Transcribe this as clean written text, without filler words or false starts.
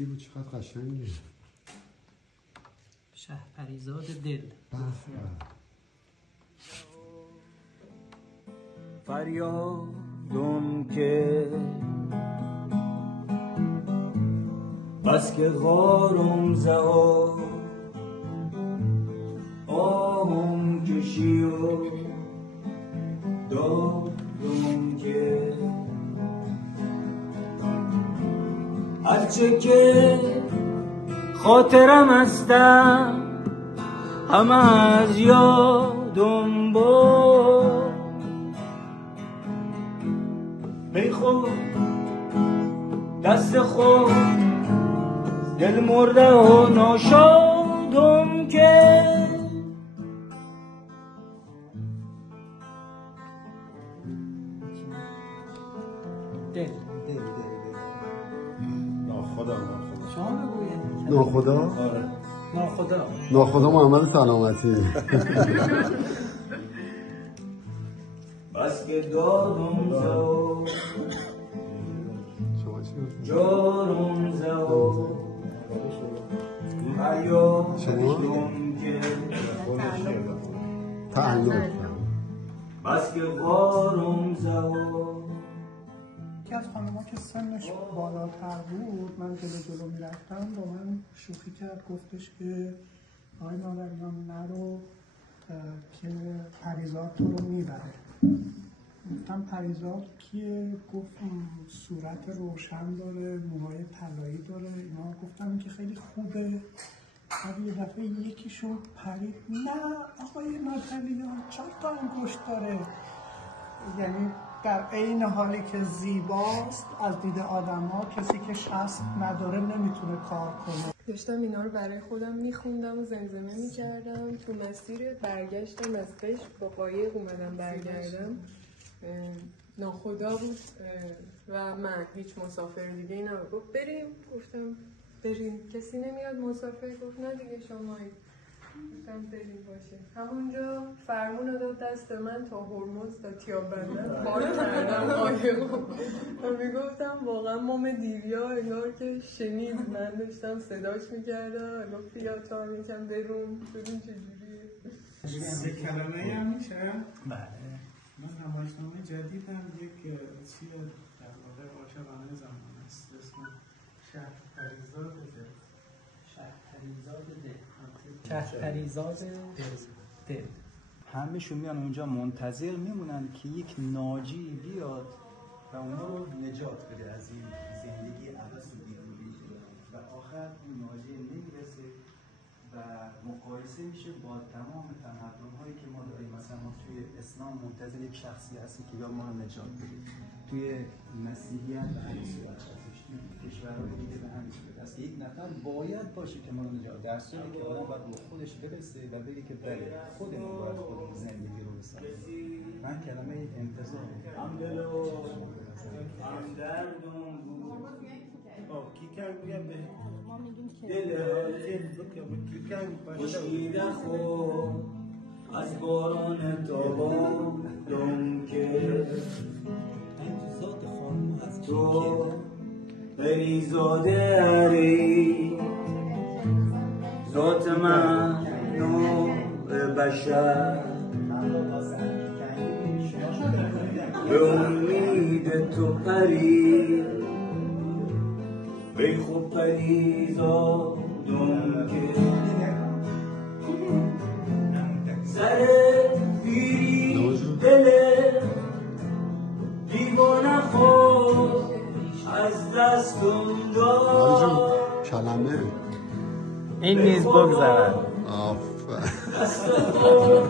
چی بود؟ چقدر قشنگه. شهپریزاد دل. فریادم که بس که غارم زها آهم کشی و دارم که هرچه که خاطرم هستم همه از یادم بود بی خود دست خود دل مرده و ناشادم که دل ناخدا شما بگوید. ناخدا؟ آره ناخدا محمد سلامتی. بس که دادم زو شما چی بود؟ جارم زو فریادم که تعلق بس که غارم زو. یکی از خانم‌ها که سنش بالاتر بود، من جلو میرفتم، با من شوخی کرد، گفتش که آقای ناوریان نرو که پریزاد تو رو میبره. گفتم پریزاد کیه؟ گفت صورت روشن داره، موهای طلایی داره اینا. گفتم که خیلی خوبه. بعد یه دفعه یکیشون پرید، نه آقای ناوریان 4 تا انگشت داره. یعنی در عین حالی که زیباست از دید آدم‌ها، کسی که شست نداره نمیتونه کار کنه. داشتم اینا رو برای خودم میخوندم و زمزمه میکردم. تو مسیر برگشتم از قشم با قایق اومدم برگردم، ناخدا بود و من هیچ مسافر دیگه ای نبود. گفت بریم، گفتم بریم. کسی نمیاد مسافر؟ گفت نه دیگه شمایید. گفتم بریم باشه. همونجا فرمون رو داد دست من تا هرمز تا تیابندر پارک کردم قایقو و میگفتم واقعا مام دیویا انگار که شنید من داشتم صداش میکردم. گفت بیا تا هم یکم برون ببین چجوریه. یه کلمه هم میشه؟ بله. من نمایشنامه جدیدم یک چیه در واقع عاشقانه زمان است، اسم شهپریزاد دل. شهپریزاد دل. همه‌شون میان اونجا منتظر میمونن که یک ناجی بیاد و اونا رو نجات بده از این زندگی عبث و بیهوده و آخر اون ناجی نمیرسه و مقایسه میشه با تمام تمدن‌هایی که ما داریم. مثلا ما توی اسلام منتظر یک شخصی هستیم که بیاد ما رو نجات بده، توی مسیحیت به همین صورت هستش، توی کشورهای دیگه به همین صورت هست که یک نفر باید باشه که ما رو نجات، در صورتی که آدم باید به خودش برسه و بگه که بله خودمون باید خودمون زندگی رو بسازیم. من کلمه انتظار خشکیده خود از باران تابان که تو پریزاده اری ذات من نوع بشر به امید تو پری بی خوب پریزادم که سر پیری دل دیوانه خود از دستم داد کلمه این نیز بگذرد. آفرین. دست خود